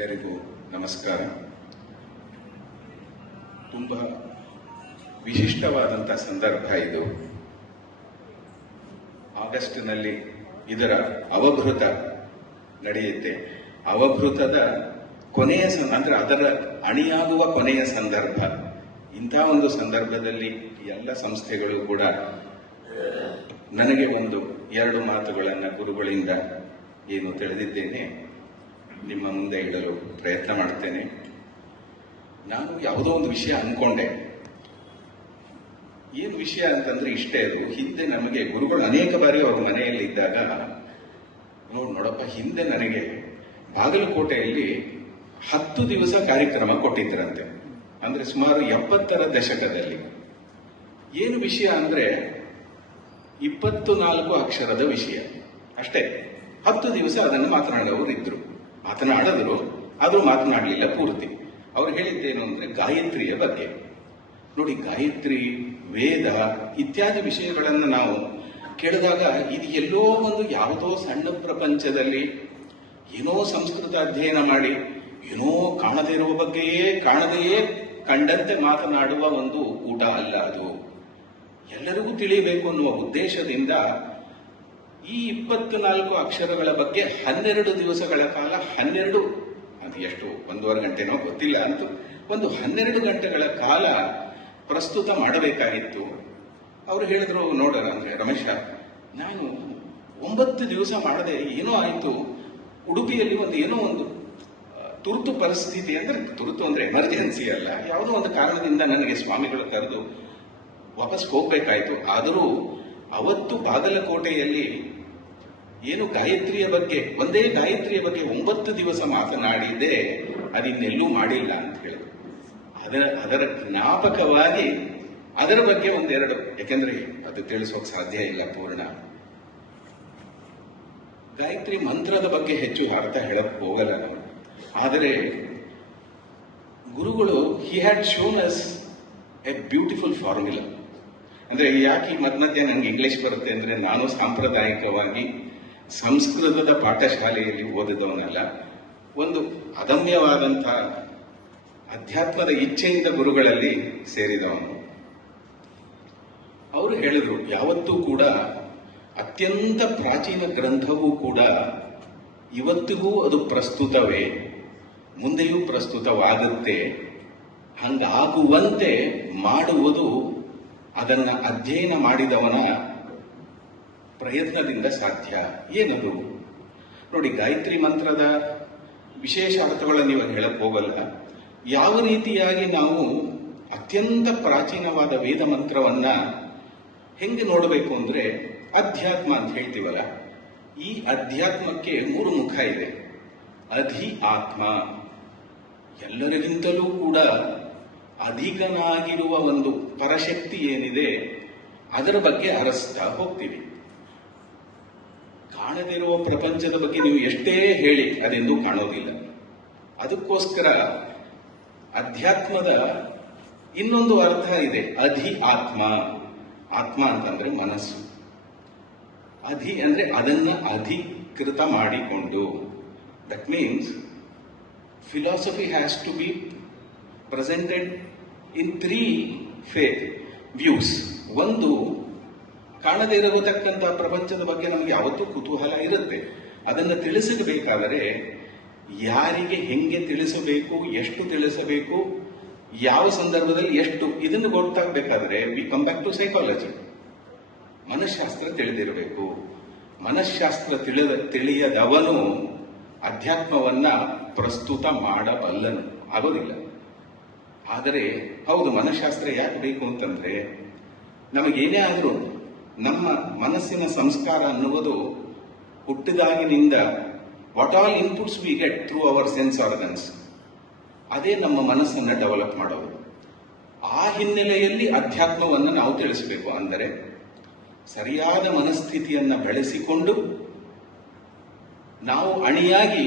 ಎಲ್ಲರಿಗೂ ನಮಸ್ಕಾರ. ತುಂಬ ವಿಶಿಷ್ಟವಾದಂಥ ಸಂದರ್ಭ ಇದು. ಆಗಸ್ಟ್ನಲ್ಲಿ ಇದರ ಅವಭೃತ ನಡೆಯುತ್ತೆ. ಅವಭೃತದ ಕೊನೆಯ ಅಂದರೆ ಅದರ ಅಣಿಯಾಗುವ ಕೊನೆಯ ಸಂದರ್ಭ. ಇಂಥ ಒಂದು ಸಂದರ್ಭದಲ್ಲಿ ಎಲ್ಲ ಸಂಸ್ಥೆಗಳು ಕೂಡ ನನಗೆ ಎರಡು ಮಾತುಗಳನ್ನು ಗುರುಗಳಿಂದ ಏನು ತಿಳಿದಿದ್ದೇನೆ ನಿಮ್ಮ ಮುಂದೆ ಇಡಲು ಪ್ರಯತ್ನ ಮಾಡ್ತೇನೆ. ನಾನು ಯಾವುದೋ ಒಂದು ವಿಷಯ ಅಂದ್ಕೊಂಡೆ. ಏನು ವಿಷಯ ಅಂತಂದ್ರೆ ಇಷ್ಟೇ. ಅದು ಹಿಂದೆ ನಮಗೆ ಗುರುಗಳು ಅನೇಕ ಬಾರಿ ಅವ್ರ ಮನೆಯಲ್ಲಿ ಇದ್ದಾಗ ನೋಡಪ್ಪ, ಹಿಂದೆ ನನಗೆ ಬಾಗಲಕೋಟೆಯಲ್ಲಿ 10 ದಿವಸ ಕಾರ್ಯಕ್ರಮ ಕೊಟ್ಟಿದ್ರಂತೆ. ಅಂದ್ರೆ ಸುಮಾರು 70ರ ದಶಕದಲ್ಲಿ. ಏನು ವಿಷಯ ಅಂದ್ರೆ 24 ಅಕ್ಷರದ ವಿಷಯ ಅಷ್ಟೇ. 10 ದಿವಸ ಅದನ್ನು ಮಾತನಾಡೋರು ಇದ್ರು, ಮಾತನಾಡಿದ್ರು, ಆದ್ರೂ ಮಾತನಾಡಲಿಲ್ಲ ಪೂರ್ತಿ. ಅವ್ರು ಹೇಳಿದ್ದೇನು ಅಂದ್ರೆ ಗಾಯತ್ರಿಯ ಬಗ್ಗೆ. ನೋಡಿ, ಗಾಯತ್ರಿ, ವೇದ ಇತ್ಯಾದಿ ವಿಷಯಗಳನ್ನು ನಾವು ಕೇಳಿದಾಗ ಇದು ಎಲ್ಲೋ ಯಾವುದೋ ಸಣ್ಣ ಪ್ರಪಂಚದಲ್ಲಿ ಏನೋ ಸಂಸ್ಕೃತ ಅಧ್ಯಯನ ಮಾಡಿ ಏನೋ ಕಾಣದೇ ಇರುವ ಬಗ್ಗೆಯೇ ಕಾಣದೆಯೇ ಕಂಡಂತೆ ಮಾತನಾಡುವ ಒಂದು ಊಟ ಅಲ್ಲ ಅದು. ಎಲ್ಲರಿಗೂ ತಿಳಿಯಬೇಕು ಅನ್ನುವ ಉದ್ದೇಶದಿಂದ ಈ 24 ಅಕ್ಷರಗಳ ಬಗ್ಗೆ 12 ದಿವಸಗಳ ಕಾಲ, 12 ಅದು ಎಷ್ಟು 1.5 ಗಂಟೆನೋ ಗೊತ್ತಿಲ್ಲ, ಅಂತೂ 12 ಗಂಟೆಗಳ ಕಾಲ ಪ್ರಸ್ತುತ ಮಾಡಬೇಕಾಗಿತ್ತು. ಅವರು ಹೇಳಿದ್ರು, ನೋಡೋಣ ಅಂದ್ರೆ ರಮೇಶ, ನಾನು 9 ದಿವಸ ಮಾಡದೆ ಏನೋ ಆಯಿತು. ಉಡುಪಿಯಲ್ಲಿ ಏನೋ ಒಂದು ತುರ್ತು ಪರಿಸ್ಥಿತಿ, ತುರ್ತು ಅಂದ್ರೆ ಎಮರ್ಜೆನ್ಸಿ ಅಲ್ಲ, ಯಾವುದೋ ಒಂದು ಕಾರಣದಿಂದ ನನಗೆ ಸ್ವಾಮಿಗಳು ಕರೆದು ವಾಪಸ್ ಹೋಗ್ಬೇಕಾಯ್ತು. ಆದರೂ ಅವತ್ತು ಬಾಗಲಕೋಟೆಯಲ್ಲಿ ಏನು ಗಾಯತ್ರಿಯ ಬಗ್ಗೆ, ಒಂದೇ ಗಾಯತ್ರಿಯ ಬಗ್ಗೆ 9 ದಿವಸ ಮಾತನಾಡಿದೆ, ಅದಿನ್ನೆಲ್ಲೂ ಮಾಡಿಲ್ಲ ಅಂತ ಹೇಳಿದ್ರು. ಅದರ ಜ್ಞಾಪಕವಾಗಿ ಅದರ ಬಗ್ಗೆ 1-2, ಯಾಕೆಂದ್ರೆ ಅದು ತಿಳಿಸೋಕೆ ಸಾಧ್ಯ ಇಲ್ಲ ಪೂರ್ಣ. ಗಾಯತ್ರಿ ಮಂತ್ರದ ಬಗ್ಗೆ ಹೆಚ್ಚು ಅರ್ಥ ಹೇಳಕ್ ಹೋಗಲ್ಲ ನಾವು. ಆದರೆ ಗುರುಗಳು he had shown us A beautiful formula. ಅಂದ್ರೆ ಯಾಕೆ ಮಧ್ಯ ನನಗೆ ಇಂಗ್ಲಿಷ್ ಬರುತ್ತೆ ಅಂದ್ರೆ, ನಾನು ಸಾಂಪ್ರದಾಯಿಕವಾಗಿ ಸಂಸ್ಕೃತದ ಪಾಠಶಾಲೆಯಲ್ಲಿ ಓದಿದವನಲ್ಲ. ಒಂದು ಅದಮ್ಯವಾದಂಥ ಅಧ್ಯಾತ್ಮದ ಇಚ್ಛೆಯಿಂದ ಗುರುಗಳಲ್ಲಿ ಸೇರಿದವನು. ಅವರು ಹೇಳಿದ್ರು, ಯಾವತ್ತೂ ಕೂಡ ಅತ್ಯಂತ ಪ್ರಾಚೀನ ಗ್ರಂಥವೂ ಕೂಡ ಇವತ್ತಿಗೂ ಅದು ಪ್ರಸ್ತುತವೇ, ಮುಂದೆಯೂ ಪ್ರಸ್ತುತವಾಗುತ್ತೆ. ಹಂಗಾಗುವಂತೆ ಮಾಡುವುದು ಅದನ್ನ ಅಧ್ಯಯನ ಮಾಡಿದವನ ಪ್ರಯತ್ನದಿಂದ ಸಾಧ್ಯ. ಏನದು ನೋಡಿ, ಗಾಯತ್ರಿ ಮಂತ್ರದ ವಿಶೇಷ ಅರ್ಥಗಳನ್ನು ಇವಾಗ ಹೇಳಕ್ ಹೋಗಲ್ಲ. ಯಾವ ರೀತಿಯಾಗಿ ನಾವು ಅತ್ಯಂತ ಪ್ರಾಚೀನವಾದ ವೇದ ಮಂತ್ರವನ್ನ ಹೆಂಗೆ ನೋಡಬೇಕು ಅಂದ್ರೆ, ಅಧ್ಯಾತ್ಮ ಅಂತ ಹೇಳ್ತೀವಲ್ಲ, ಈ ಅಧ್ಯಾತ್ಮಕ್ಕೆ 3 ಮುಖ ಇದೆ. ಅಧಿ ಆತ್ಮ, ಎಲ್ಲರಿಗಿಂತಲೂ ಕೂಡ ಅಧಿಕನಾಗಿರುವ ಒಂದು ಪರಶಕ್ತಿ ಏನಿದೆ ಅದರ ಬಗ್ಗೆ ಅರಸ್ತಾ ಹೋಗ್ತೀವಿ. ಕಾಣದಿರುವ ಪ್ರಪಂಚದ ಬಗ್ಗೆ ನೀವು ಎಷ್ಟೇ ಹೇಳಿ ಅದೆಂದೂ ಕಾಣೋದಿಲ್ಲ. ಅದಕ್ಕೋಸ್ಕರ ಅಧ್ಯಾತ್ಮದ ಇನ್ನೊಂದು ಅರ್ಥ ಇದೆ, ಅಧಿ ಆತ್ಮ. ಆತ್ಮ ಅಂತಂದ್ರೆ ಮನಸ್ಸು. ಅಧಿ ಅಂದ್ರೆ ಅದನ್ನ ಅಧಿಕೃತ ಮಾಡಿಕೊಂಡು. That means philosophy has to be presented in 3 views. ಒಂದು, ಕಾಣದೇ ಇರತಕ್ಕಂಥ ಪ್ರಪಂಚದ ಬಗ್ಗೆ ನಮಗೆ ಯಾವತ್ತೂ ಕುತೂಹಲ ಇರುತ್ತೆ. ಅದನ್ನು ತಿಳಿಸಬೇಕಾದರೆ ಯಾರಿಗೆ ಹೆಂಗೆ ತಿಳಿಸಬೇಕು, ಎಷ್ಟು ತಿಳಿಸಬೇಕು, ಯಾವ ಸಂದರ್ಭದಲ್ಲಿ ಎಷ್ಟು, ಇದನ್ನು ಗೊತ್ತಾಗಬೇಕಾದ್ರೆ we come back to psychology. ಮನಃಶಾಸ್ತ್ರ ತಿಳಿದಿರಬೇಕು. ಮನಃಶಾಸ್ತ್ರ ತಿಳಿಯದವನು ಅಧ್ಯಾತ್ಮವನ್ನ ಪ್ರಸ್ತುತ ಮಾಡಬಲ್ಲನು, ಆಗೋದಿಲ್ಲ. ಆದರೆ ಹೌದು, ಮನಃಶಾಸ್ತ್ರ ಯಾಕೆ ಬೇಕು ಅಂತಂದ್ರೆ, ನಮಗೇನೇ ಆದರೂ ನಮ್ಮ ಮನಸ್ಸಿನ ಸಂಸ್ಕಾರ ಅನ್ನುವುದು ಹುಟ್ಟಿದಾಗಿನಿಂದ what all inputs we get through our sense organs, ಅದೇ ನಮ್ಮ ಮನಸ್ಸನ್ನು ಡೆವಲಪ್ ಮಾಡೋದು. ಆ ಹಿನ್ನೆಲೆಯಲ್ಲಿ ಅಧ್ಯಾತ್ಮವನ್ನು ನಾವು ತಿಳಿಸಬೇಕು. ಅಂದರೆ ಸರಿಯಾದ ಮನಸ್ಥಿತಿಯನ್ನು ಬೆಳೆಸಿಕೊಂಡು ನಾವು ಅಣಿಯಾಗಿ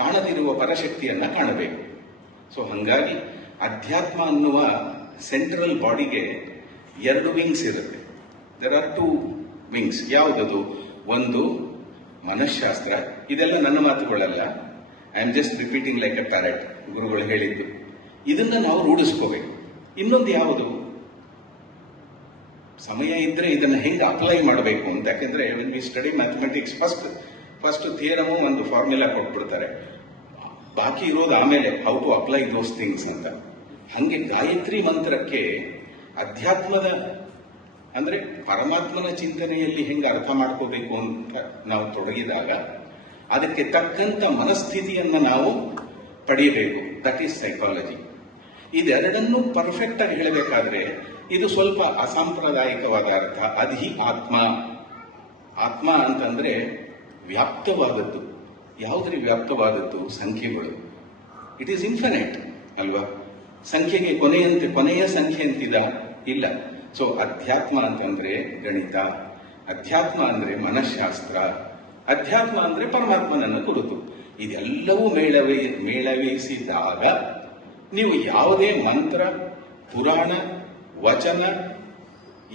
ಕಾಣದಿರುವ ಪರಶಕ್ತಿಯನ್ನ ಕಾಣಬೇಕು. ಸೊ ಹಂಗಾಗಿ ಅಧ್ಯಾತ್ಮ ಅನ್ನುವ ಸೆಂಟ್ರಲ್ ಬಾಡಿಗೆ 2 ವಿಂಗ್ಸ್ ಇರುತ್ತೆ. There are 2 wings. ಯಾವುದದು? ಒಂದು ಮನಃಶಾಸ್ತ್ರ, ಇದೆಲ್ಲ ನನ್ನ ಮಾತುಗಳಲ್ಲ, I am just repeating like a parrot, ಗುರುಗಳು ಹೇಳಿದ್ದು. ಇದನ್ನ ನಾವು ರೂಢಿಸ್ಕೋಬೇಕು. ಇನ್ನೊಂದು ಯಾವುದು, ಸಮಯ ಇದ್ರೆ ಇದನ್ನ ಹೆಂಗೆ ಅಪ್ಲೈ ಮಾಡಬೇಕು ಅಂತ. ಯಾಕೆಂದ್ರೆ when we study mathematics, first theorem ಒಂದು ಫಾರ್ಮುಲಾ ಕೊಟ್ಬಿಡ್ತಾರೆ, ಬಾಕಿ ಇರೋದು ಆಮೇಲೆ how to apply those things ಅಂತ. ಹಂಗೆ ಗಾಯತ್ರಿ ಮಂತ್ರಕ್ಕೆ ಅಧ್ಯಾತ್ಮದ ಅಂದ್ರೆ ಪರಮಾತ್ಮನ ಚಿಂತನೆಯಲ್ಲಿ ಹೆಂಗೆ ಅರ್ಥ ಮಾಡ್ಕೋಬೇಕು ಅಂತ ನಾವು ತೊಡಗಿದಾಗ ಅದಕ್ಕೆ ತಕ್ಕಂತ ಮನಸ್ಥಿತಿಯನ್ನ ನಾವು ಪಡೆಯಬೇಕು. That is psychology. ಇದೆರಡನ್ನೂ ಪರ್ಫೆಕ್ಟ್ ಆಗಿ ಹೇಳಬೇಕಾದ್ರೆ ಇದು ಸ್ವಲ್ಪ ಅಸಾಂಪ್ರದಾಯಿಕವಾದ ಅರ್ಥ. ಅಧಿ ಆತ್ಮ. ಆತ್ಮ ಅಂತಂದ್ರೆ ವ್ಯಾಪ್ತವಾದದ್ದು. ಯಾವುದ್ರಿ ವ್ಯಾಪ್ತವಾದದ್ದು? ಸಂಖ್ಯೆಗಳು. ಇಟ್ ಈಸ್ ಇನ್ಫಿನೈಟ್ ಅಲ್ವಾ? ಸಂಖ್ಯೆಗೆ ಕೊನೆಯ ಸಂಖ್ಯೆ ಅಂತಿದ ಇಲ್ಲ. ಸೊ ಅಧ್ಯಾತ್ಮ ಅಂತಂದ್ರೆ ಗಣಿತ, ಅಧ್ಯಾತ್ಮ ಅಂದ್ರೆ ಮನಃಶಾಸ್ತ್ರ, ಅಧ್ಯಾತ್ಮ ಅಂದ್ರೆ ಪರಮಾತ್ಮನನ್ನು ಕುರಿತು. ಇದೆಲ್ಲವೂ ಮೇಳವಿಸಿದಾಗ ನೀವು ಯಾವುದೇ ಮಂತ್ರ, ಪುರಾಣ, ವಚನ,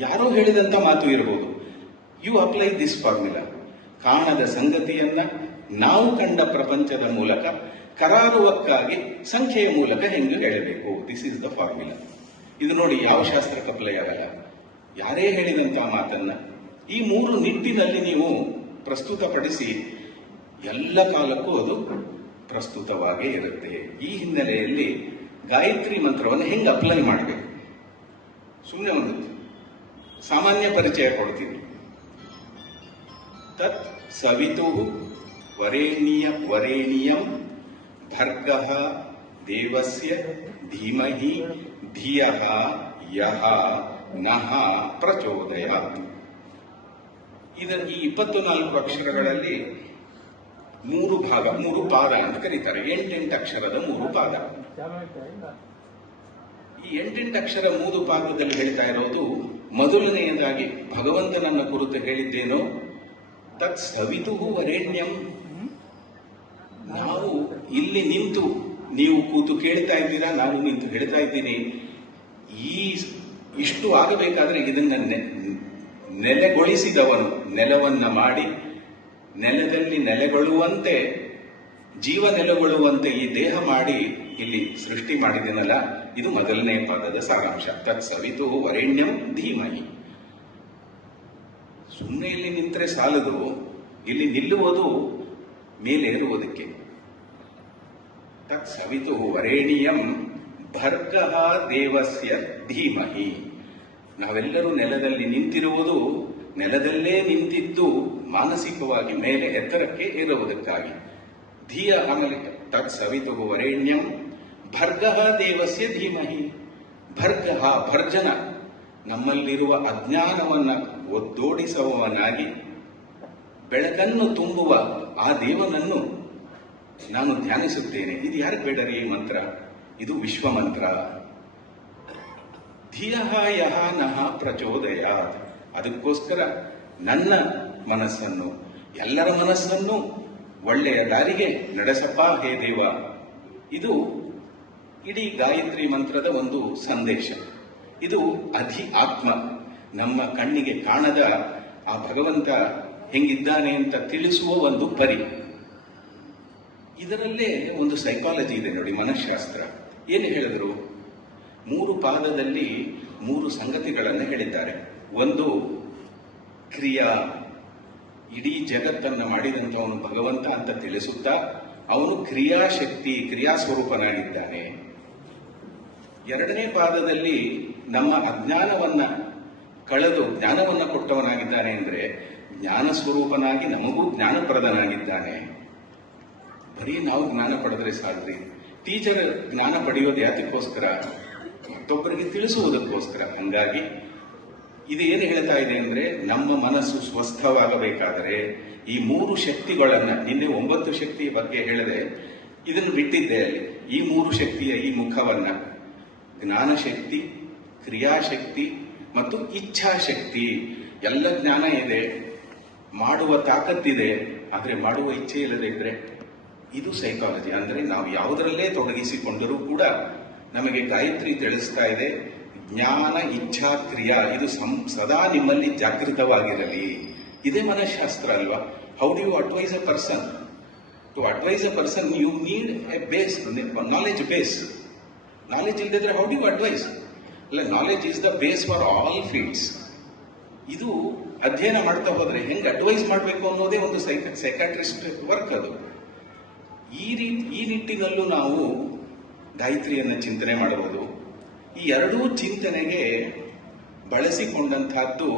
ಯಾರೋ ಹೇಳಿದಂತ ಮಾತು ಇರಬಹುದು, ಯು ಅಪ್ಲೈ ದಿಸ್ ಫಾರ್ಮುಲಾ. ಕಾಣದ ಸಂಗತಿಯನ್ನ ನಾವು ಕಂಡ ಪ್ರಪಂಚದ ಮೂಲಕ ಕರಾರುವಕ್ಕಾಗಿ ಸಂಖ್ಯೆಯ ಮೂಲಕ ಹೆಂಗೆ ಹೇಳಬೇಕು. This is the formula. ಇದು ನೋಡಿ, ಯಾವ ಶಾಸ್ತ್ರಕ್ಕೆ ಅಪ್ಲೈ ಆಗಲ್ಲ. ಯಾರೇ ಹೇಳಿದಂತಹ ಮಾತನ್ನ ಈ ಮೂರು ನಿಟ್ಟಿನಲ್ಲಿ ನೀವು ಪ್ರಸ್ತುತಪಡಿಸಿ ಎಲ್ಲ ಕಾಲಕ್ಕೂ ಅದು ಪ್ರಸ್ತುತವಾಗೇ ಇರುತ್ತೆ. ಈ ಹಿನ್ನೆಲೆಯಲ್ಲಿ ಗಾಯತ್ರಿ ಮಂತ್ರವನ್ನು ಹೆಂಗೆ ಅಪ್ಲೈ ಮಾಡಬೇಕು? ಸುಮ್ಮನೆ ಒಂದು ಸಾಮಾನ್ಯ ಪರಿಚಯ ಕೊಡ್ತೀನಿ. ತತ್ ಸವಿತು ವರೇಣ್ಯಂ ಭರ್ಗಃ ದೇವಸ್ಯ ಧೀಮಹಿ ಧಿಯಃ ಯಃ ನಃ ಪ್ರಚೋದಯಾತ್. ಇದರ ಈ 24 ಅಕ್ಷರಗಳಲ್ಲಿ 3 ಭಾಗ, 3 ಪಾದ ಅಂತ ಕರೀತಾರೆ. 8 ಅಕ್ಷರದ 3 ಪಾದ. ಈ 8 ಅಕ್ಷರ 3 ಪಾದದಲ್ಲಿ ಹೇಳ್ತಾ ಇರೋದು, ಮೊದಲನೆಯದಾಗಿ ಭಗವಂತನನ್ನ ಕುರಿತು ಹೇಳಿದ್ದೇನೋ, ತತ್ ಸವಿತು ವರೇಣ್ಯಂ. ನಾವು ಇಲ್ಲಿ ನಿಂತು, ನೀವು ಕೂತು ಕೇಳ್ತಾ ಇದ್ದೀರಾ, ನಾನು ನಿಂತು ಹೇಳ್ತಾ ಇದ್ದೀನಿ. ಇಷ್ಟು ಆಗಬೇಕಾದ್ರೆ ಇದನ್ನ ನೆಲೆಗೊಳಿಸಿದವನು, ನೆಲವನ್ನ ಮಾಡಿ ನೆಲದಲ್ಲಿ ನೆಲೆಗೊಳ್ಳುವಂತೆ, ಜೀವ ನೆಲೆಗೊಳ್ಳುವಂತೆ ಈ ದೇಹ ಮಾಡಿ ಇಲ್ಲಿ ಸೃಷ್ಟಿ ಮಾಡಿದನಲ್ಲ, ಇದು ಮೊದಲನೇ ಪದದ ಸಾರಾಂಶ. ತತ್ ಸವಿತು ವರೇಣ್ಯಂ ಧೀಮಹಿ. ಸುಮ್ಮನೆ ಇಲ್ಲಿ ನಿಂತರೆ ಸಾಲದು, ಇಲ್ಲಿ ನಿಲ್ಲುವುದು ಮೇಲೇರುವುದಕ್ಕೆ. ತತ್ ಸವಿತು ವರೇಣ್ಯಂ ಭರ್ಗಃ ದೇವಸ್ಯ ಧೀಮಹಿ. ನಾವೆಲ್ಲರೂ ನೆಲದಲ್ಲಿ ನಿಂತಿರುವುದು, ನೆಲದಲ್ಲೇ ನಿಂತಿದ್ದು ಮಾನಸಿಕವಾಗಿ ಮೇಲೆ ಎತ್ತರಕ್ಕೆ ಏರುವುದಕ್ಕಾಗಿ. ಧಿಯ ಆಮೇಲೆ ತತ್ ಸವಿತು ವರೇಣ್ಯಂ ಭರ್ಗಃ ದೇವಸ್ಯ ಧೀಮಹಿ. ಭರ್ಗಃ ಭರ್ಜನ, ನಮ್ಮಲ್ಲಿರುವ ಅಜ್ಞಾನವನ್ನ ಒದ್ದೋಡಿಸುವವನಾಗಿ ಬೆಳಕನ್ನು ತುಂಬುವ ಆ ದೇವನನ್ನು ನಾನು ಧ್ಯಾನಿಸುತ್ತೇನೆ. ಇದು ಯಾರಿಗೆ ಬೇಡರಿ ಈ ಮಂತ್ರ? ಇದು ವಿಶ್ವ ಮಂತ್ರ. ಧಿಯಃ ಯಃ ನಃ ಪ್ರಚೋದಯಾತ್. ಅದಕ್ಕೋಸ್ಕರ ನನ್ನ ಮನಸ್ಸನ್ನು, ಎಲ್ಲರ ಮನಸ್ಸನ್ನು ಒಳ್ಳೆಯ ದಾರಿಗೆ ನಡೆಸಪ್ಪ ಹೇ ದೇವ. ಇದು ಇಡೀ ಗಾಯತ್ರಿ ಮಂತ್ರದ ಒಂದು ಸಂದೇಶ. ಇದು ಅಧಿ ಆತ್ಮ, ನಮ್ಮ ಕಣ್ಣಿಗೆ ಕಾಣದ ಆ ಭಗವಂತ ಹೆಂಗಿದ್ದಾನೆ ಅಂತ ತಿಳಿಸುವ ಒಂದು ಪರಿ. ಇದರಲ್ಲೇ ಒಂದು ಸೈಕಾಲಜಿ ಇದೆ ನೋಡಿ, ಮನಃಶಾಸ್ತ್ರ. ಏನು ಹೇಳಿದ್ರು? 3 ಪಾದದಲ್ಲಿ 3 ಸಂಗತಿಗಳನ್ನು ಹೇಳಿದ್ದಾರೆ. ಒಂದು ಕ್ರಿಯಾ, ಇಡೀ ಜಗತ್ತನ್ನು ಮಾಡಿದಂಥವನು ಭಗವಂತ ಅಂತ ತಿಳಿಸುತ್ತಾ ಅವನು ಕ್ರಿಯಾಶಕ್ತಿ, ಕ್ರಿಯಾಸ್ವರೂಪನಾಗಿದ್ದಾನೆ. 2ನೇ ಪಾದದಲ್ಲಿ ನಮ್ಮ ಅಜ್ಞಾನವನ್ನ ಕಳೆದು ಜ್ಞಾನವನ್ನ ಕೊಟ್ಟವನಾಗಿದ್ದಾನೆ. ಅಂದ್ರೆ ಜ್ಞಾನ ಸ್ವರೂಪನಾಗಿ ನಮಗೂ ಜ್ಞಾನಪ್ರದನಾಗಿದ್ದಾನೆ. ಬರೀ ನಾವು ಜ್ಞಾನ ಪಡೆದ್ರೆ ಸಾಲ್ರಿ. ಟೀಚರ್ ಜ್ಞಾನ ಪಡೆಯೋದು ಯಾತಕ್ಕೋಸ್ಕರ? ಮತ್ತೊಬ್ಬರಿಗೆ ತಿಳಿಸುವುದಕ್ಕೋಸ್ಕರ. ಹಂಗಾಗಿ ಇದು ಏನು ಹೇಳ್ತಾ ಇದೆ ಅಂದ್ರೆ, ನಮ್ಮ ಮನಸ್ಸು ಸ್ವಸ್ಥವಾಗಬೇಕಾದರೆ ಈ 3 ಶಕ್ತಿಗಳನ್ನ, ನಿನ್ನೆ 9 ಶಕ್ತಿಯ ಬಗ್ಗೆ ಹೇಳಿದೆ, ಇದನ್ನು ಬಿಟ್ಟಿದ್ದೆ ಅಲ್ಲಿ. ಈ 3 ಶಕ್ತಿಯ ಈ ಮುಖವನ್ನ, ಜ್ಞಾನಶಕ್ತಿ, ಕ್ರಿಯಾಶಕ್ತಿ ಮತ್ತು ಇಚ್ಛಾಶಕ್ತಿ. ಎಲ್ಲ ಜ್ಞಾನ ಇದೆ, ಮಾಡುವ ತಾಕತ್ತಿದೆ, ಆದ್ರೆ ಮಾಡುವ ಇಚ್ಛೆ ಇಲ್ಲದೆ ಇದ್ರೆ ಇದು ಸೈಕಾಲಜಿ. ಅಂದ್ರೆ ನಾವು ಯಾವುದರಲ್ಲೇ ತೊಡಗಿಸಿಕೊಂಡರೂ ಕೂಡ ನಮಗೆ ಗಾಯತ್ರಿ ತಿಳಿಸ್ತಾ ಇದೆ, ಜ್ಞಾನ, ಇಚ್ಛಾ, ಕ್ರಿಯಾ ಇದು ಸದಾ ನಿಮ್ಮಲ್ಲಿ ಜಾಗೃತವಾಗಿರಲಿ. ಇದೇ ಮನಃಶಾಸ್ತ್ರ ಅಲ್ವಾ? How do you advise a person? To advise a person you need a base, knowledge base. Knowledge ಇಲ್ಲದಿದ್ರೆ ಹೌ ಡು ಯು ಅಡ್ವೈಸ್? ಅಲ್ಲ, knowledge is the base for all fields. ಇದು ಅಧ್ಯಯನ ಮಾಡ್ತಾ ಹೋದ್ರೆ ಹೆಂಗೆ ಅಡ್ವೈಸ್ ಮಾಡಬೇಕು ಅನ್ನೋದೇ ಒಂದು ಸೈಕಾಟ್ರಿಸ್ಟ್ ವರ್ಕ್ ಅದು. ಈ ನಿಟ್ಟಿನಲ್ಲೂ ನಾವು ಗಾಯತ್ರಿಯನ್ನು ಚಿಂತನೆ ಮಾಡಬಹುದು. ಈ ಎರಡೂ ಚಿಂತನೆಗೆ ಬಳಸಿಕೊಂಡಂತಹದ್ದು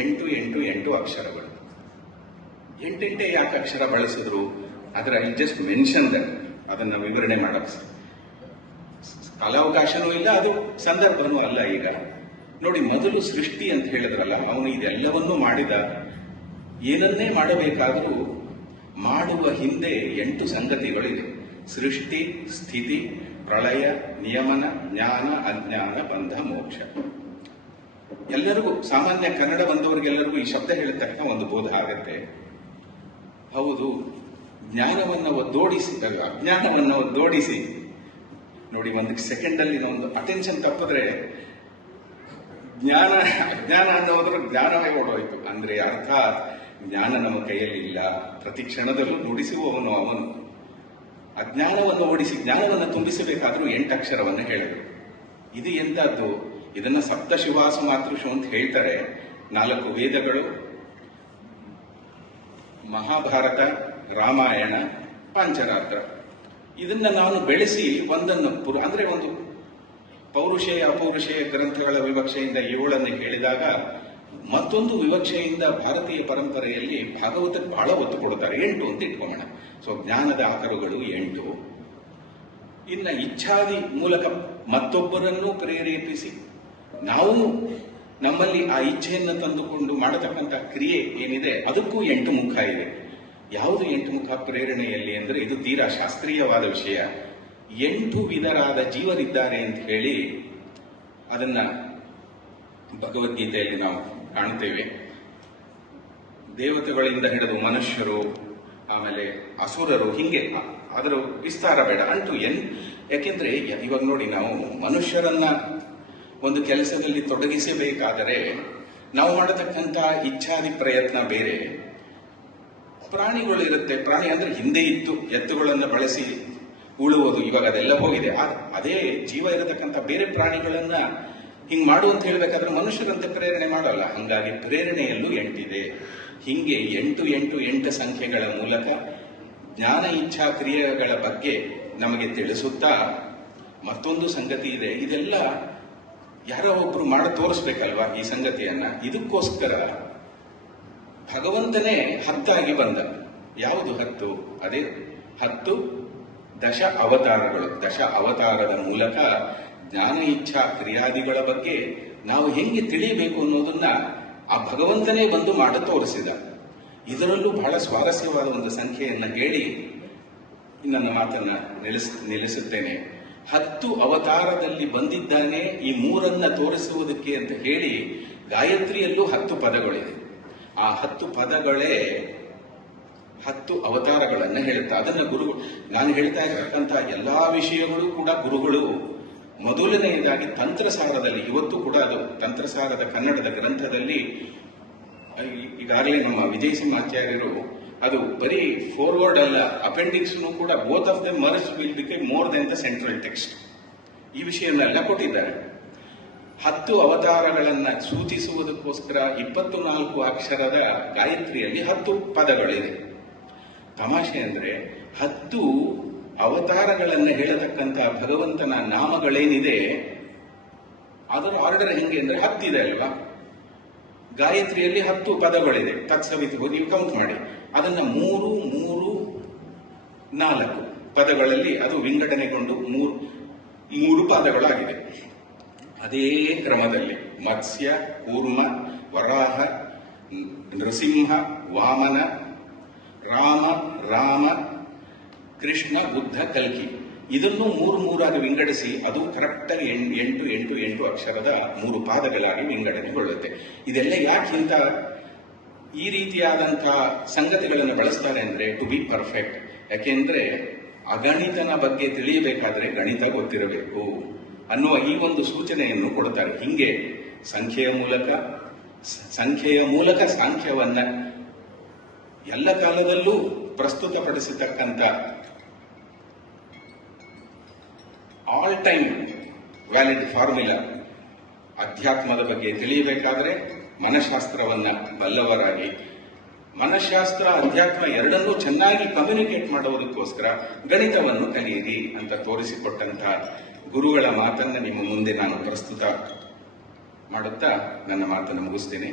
8 ಅಕ್ಷರಗಳು. 8 ಯಾಕೆ ಅಕ್ಷರ ಬಳಸಿದ್ರು? ಆದರೆ ಐ ಜಸ್ಟ್ ಮೆನ್ಷನ್ ದಟ್. ಅದನ್ನು ವಿವರಣೆ ಮಾಡಕ್ಕೆ ಕಾಲಾವಕಾಶನೂ ಇಲ್ಲ, ಅದು ಸಂದರ್ಭನೂ ಅಲ್ಲ. ಈಗ ನೋಡಿ, ಮೊದಲು ಸೃಷ್ಟಿ ಅಂತ ಹೇಳಿದ್ರಲ್ಲ, ಅವನು ಇದೆಲ್ಲವನ್ನೂ ಮಾಡಿದ. ಏನನ್ನೇ ಮಾಡಬೇಕಾದರೂ ಮಾಡುವ ಹಿಂದೆ 8 ಸಂಗತಿಗಳಿದೆ: ಸೃಷ್ಟಿ, ಸ್ಥಿತಿ, ಪ್ರಳಯ, ನಿಯಮನ, ಜ್ಞಾನ, ಅಜ್ಞಾನ, ಬಂಧ, ಮೋಕ್ಷ. ಎಲ್ಲರಿಗೂ, ಸಾಮಾನ್ಯ ಕನ್ನಡ ಬಂದವರಿಗೆಲ್ಲರಿಗೂ ಈ ಶಬ್ದ ಹೇಳಿದ ತಕ್ಷಣ ಒಂದು ಬೋಧ ಆಗತ್ತೆ. ಹೌದು, ಜ್ಞಾನವನ್ನು ಒದ್ದೋಡಿಸಿ ಅಜ್ಞಾನವನ್ನು ಒದ್ದೋಡಿಸಿ ನೋಡಿ, ಒಂದು ಸೆಕೆಂಡಲ್ಲಿ ಒಂದು ಅಟೆನ್ಷನ್ ತಪ್ಪಿದ್ರೆ ಅಜ್ಞಾನ ಅನ್ನೋದ್ರ ಜ್ಞಾನವೇ ಓಡೋಯ್ತು. ಅಂದ್ರೆ ಅರ್ಥಾತ್ ಜ್ಞಾನ ನಮ್ಮ ಕೈಯಲ್ಲಿ ಇಲ್ಲ. ಪ್ರತಿ ಕ್ಷಣದಲ್ಲೂ ನುಡಿಸುವವನು ಅವನು. ಅಜ್ಞಾನವನ್ನು ಓಡಿಸಿ ಜ್ಞಾನವನ್ನು ತುಂಬಿಸಬೇಕಾದ್ರೂ 8 ಅಕ್ಷರವನ್ನು ಹೇಳಿದರು. ಇದು ಎಂತದ್ದು? ಇದನ್ನ ಸಪ್ತ ಶಿವಾಸ ಮಾತೃಷು ಅಂತ ಹೇಳ್ತಾರೆ. 4 ವೇದಗಳು, ಮಹಾಭಾರತ, ರಾಮಾಯಣ, ಪಂಚರಾತ್ರ. ಇದನ್ನ ನಾನು ಬೆಳೆಸಿ ಒಂದನ್ನು ಅಂದ್ರೆ ಒಂದು ಪೌರುಷೇಯ ಅಪೌರುಷೇಯ ಗ್ರಂಥಗಳ ವಿವಕ್ಷೆಯಿಂದ 7 ಹೇಳಿದಾಗ, ಮತ್ತೊಂದು ವಿವಕ್ಷೆಯಿಂದ ಭಾರತೀಯ ಪರಂಪರೆಯಲ್ಲಿ ಭಾಗವತಕ್ಕೆ ಬಹಳ ಒತ್ತು ಕೊಡುತ್ತಾರೆ. 8 ಅಂತ ಇಟ್ಕೊಳ್ಳೋಣ. ಸೊ ಜ್ಞಾನದ ಆಕರಗಳು 8. ಇನ್ನ ಇಚ್ಛಾದಿ ಮೂಲಕ ಮತ್ತೊಬ್ಬರನ್ನು ಪ್ರೇರೇಪಿಸಿ ನಾವು ನಮ್ಮಲ್ಲಿ ಆ ಇಚ್ಛೆಯನ್ನು ತಂದುಕೊಂಡು ಮಾಡತಕ್ಕಂಥ ಕ್ರಿಯೆ ಏನಿದೆ ಅದಕ್ಕೂ 8 ಮುಖ ಇದೆ. ಯಾವುದು 8 ಮುಖ ಪ್ರೇರಣೆಯಲ್ಲಿ ಅಂದರೆ ಇದು ತೀರಾ ಶಾಸ್ತ್ರೀಯವಾದ ವಿಷಯ. 8 ವಿಧರಾದ ಜೀವರಿದ್ದಾರೆ ಅಂತ ಹೇಳಿ ಅದನ್ನ ಭಗವದ್ಗೀತೆಯಲ್ಲಿ ನಾವು ಕಾಣುತ್ತೇವೆ. ದೇವತೆಗಳಿಂದ ಹಿಡಿದು ಮನುಷ್ಯರು, ಆಮೇಲೆ ಅಸುರರು, ಹಿಂಗೆ ಅದರ ವಿಸ್ತಾರ ಬೇಡ. ಯಾಕೆಂದ್ರೆ ಇವಾಗ ನೋಡಿ, ನಾವು ಮನುಷ್ಯರನ್ನ ಒಂದು ಕೆಲಸದಲ್ಲಿ ತೊಡಗಿಸಬೇಕಾದರೆ ನಾವು ಮಾಡತಕ್ಕಂಥ ಇಚ್ಛಾದಿ ಪ್ರಯತ್ನ ಬೇರೆ. ಪ್ರಾಣಿಗಳು ಇರುತ್ತೆ. ಪ್ರಾಣಿ ಅಂದ್ರೆ ಹಿಂದೆ ಇತ್ತು, ಎತ್ತುಗಳನ್ನು ಬಳಸಿ ಉಳುವುದು. ಇವಾಗ ಅದೆಲ್ಲ ಹೋಗಿದೆ. ಅದೇ ಜೀವ ಇರತಕ್ಕಂಥ ಬೇರೆ ಪ್ರಾಣಿಗಳನ್ನ ಹಿಂಗ್ ಮಾಡು ಅಂತ ಹೇಳ್ಬೇಕಾದ್ರೆ ಮನುಷ್ಯರಂತೆ ಪ್ರೇರಣೆ ಮಾಡಲ್ಲ. ಹಂಗಾಗಿ ಪ್ರೇರಣೆಯಲ್ಲೂ 8 ಇದೆ. ಹಿಂಗೆ 8 ಸಂಖ್ಯೆಗಳ ಮೂಲಕ ಜ್ಞಾನ ಇಚ್ಛಾ ಕ್ರಿಯೆಗಳ ಬಗ್ಗೆ ನಮಗೆ ತಿಳಿಸುತ್ತಾ ಮತ್ತೊಂದು ಸಂಗತಿ ಇದೆ. ಇದೆಲ್ಲ ಯಾರೋ ಒಬ್ರು ಮಾಡಿ ತೋರಿಸ್ಬೇಕಲ್ವಾ ಈ ಸಂಗತಿಯನ್ನ. ಇದಕ್ಕೋಸ್ಕರ ಭಗವಂತನೇ 10 ಬಂದ. ಯಾವುದು 10? ಅದೇ 10 ದಶ ಅವತಾರಗಳು. ದಶ ಅವತಾರದ ಮೂಲಕ ಜ್ಞಾನ ಇಚ್ಛಾ ಕ್ರಿಯಾದಿಗಳ ಬಗ್ಗೆ ನಾವು ಹೆಂಗೆ ತಿಳಿಯಬೇಕು ಅನ್ನೋದನ್ನ ಆ ಭಗವಂತನೇ ಬಂದು ಮಾಡಿ ತೋರಿಸಿದ. ಇದರಲ್ಲೂ ಬಹಳ ಸ್ವಾರಸ್ಯವಾದ ಒಂದು ಸಂಖ್ಯೆಯನ್ನ ಹೇಳಿ ನನ್ನ ಮಾತನ್ನ ನಿಲ್ಲಿಸುತ್ತೇನೆ. 10 ಅವತಾರದಲ್ಲಿ ಬಂದಿದ್ದಾನೆ ಈ 3 ತೋರಿಸುವುದಕ್ಕೆ ಅಂತ ಹೇಳಿ ಗಾಯತ್ರಿಯಲ್ಲೂ 10 ಪದಗಳಿದೆ. ಆ 10 ಪದಗಳೇ 10 ಅವತಾರಗಳನ್ನ ಹೇಳುತ್ತಾ ಅದನ್ನ ಗುರುಗಳು, ನಾನು ಹೇಳ್ತಾ ಇರ್ತಕ್ಕಂಥ ಎಲ್ಲಾ ವಿಷಯಗಳು ಕೂಡ ಗುರುಗಳು ಮೊದಲನೆಯದಾಗಿ ತಂತ್ರಸಾರದಲ್ಲಿ, ಇವತ್ತು ಕೂಡ ಅದು ತಂತ್ರಸಾರದ ಕನ್ನಡದ ಗ್ರಂಥದಲ್ಲಿ ಈಗಾಗಲೇ ನಮ್ಮ ವಿಜಯ ಸಿಂಹಾಚಾರ್ಯರು ಅದು ಬರೀ ಫಾರ್ವರ್ಡ್ ಅಲ್ಲ, ಅಪೆಂಡಿಕ್ಸ್ ಕೂಡ both of the merge will become more than the central text. ಈ ವಿಷಯವನ್ನೆಲ್ಲ ಕೊಟ್ಟಿದ್ದಾರೆ. 10 ಅವತಾರಗಳನ್ನ ಸೂಚಿಸುವುದಕ್ಕೋಸ್ಕರ 24 ಅಕ್ಷರದ ಗಾಯತ್ರಿಯಲ್ಲಿ 10 ಪದಗಳಿದೆ. ತಮಾಷೆ ಅಂದ್ರೆ 10 ಅವತಾರಗಳನ್ನ ಹೇಳತಕ್ಕಂಥ ಭಗವಂತನ ನಾಮಗಳೇನಿದೆ ಅದರ ಆರ್ಡರ್ ಹೆಂಗೆ ಅಂದ್ರೆ 10 ಇದೆ ಅಲ್ವಾ. ಗಾಯತ್ರಿಯಲ್ಲಿ 10 ಪದಗಳಿದೆ. ತತ್ಸವಿತು ನೀವು ಕೌಂಟ್ ಮಾಡಿ. ಅದನ್ನ 3, 3, 4 ಪದಗಳಲ್ಲಿ ಅದು ವಿಂಗಡಣೆಗೊಂಡು 3 ಪಾದಗಳಾಗಿದೆ. ಅದೇ ಕ್ರಮದಲ್ಲಿ ಮತ್ಸ್ಯ, ಕೂರ್ಮ, ವರಾಹ, ನೃಸಿಂಹ, ವಾಮನ, ರಾಮ, ಕೃಷ್ಣ, ಬುದ್ಧ, ಕಲ್ಕಿ, ಇದನ್ನು 3 ವಿಂಗಡಿಸಿ ಅದು ಕರೆಕ್ಟಾಗಿ 8 ಅಕ್ಷರದ 3 ಪಾದಗಳಾಗಿ ವಿಂಗಡಣೆಗೊಳ್ಳುತ್ತೆ. ಇದೆಲ್ಲ ಯಾಕಿಂತ ಈ ರೀತಿಯಾದಂತಹ ಸಂಗತಿಗಳನ್ನು ಬಳಸ್ತಾರೆ ಅಂದ್ರೆ ಟು ಬಿ ಪರ್ಫೆಕ್ಟ್. ಯಾಕೆಂದ್ರೆ ಅಗಣಿತನ ಬಗ್ಗೆ ತಿಳಿಯಬೇಕಾದ್ರೆ ಗಣಿತ ಗೊತ್ತಿರಬೇಕು ಅನ್ನುವ ಈ ಒಂದು ಸೂಚನೆಯನ್ನು ಕೊಡ್ತಾರೆ. ಹಿಂಗೆ ಸಂಖ್ಯೆಯ ಮೂಲಕ ಸಾಂಖ್ಯವನ್ನ ಎಲ್ಲ ಕಾಲದಲ್ಲೂ ಪ್ರಸ್ತುತಪಡಿಸತಕ್ಕಂಥ ಆಲ್ ಟೈಮ್ ವ್ಯಾಲಿಡ್ ಫಾರ್ಮುಲಾ, ಅಧ್ಯಾತ್ಮದ ಬಗ್ಗೆ ತಿಳಿಯಬೇಕಾದ್ರೆ ಮನಃಶಾಸ್ತ್ರವನ್ನ ಬಲ್ಲವರಾಗಿ, ಮನಃಶಾಸ್ತ್ರ ಅಧ್ಯಾತ್ಮ ಎರಡನ್ನೂ ಚೆನ್ನಾಗಿ ಕಮ್ಯುನಿಕೇಟ್ ಮಾಡುವುದಕ್ಕೋಸ್ಕರ ಗಣಿತವನ್ನು ಕಲಿಯಿರಿ ಅಂತ ತೋರಿಸಿಕೊಟ್ಟಂತಹ ಗುರುಗಳ ಮಾತನ್ನ ನಿಮ್ಮ ಮುಂದೆ ನಾನು ಪ್ರಸ್ತುತ ಮಾಡುತ್ತಾ ನನ್ನ ಮಾತನ್ನು ಮುಗಿಸ್ತೇನೆ.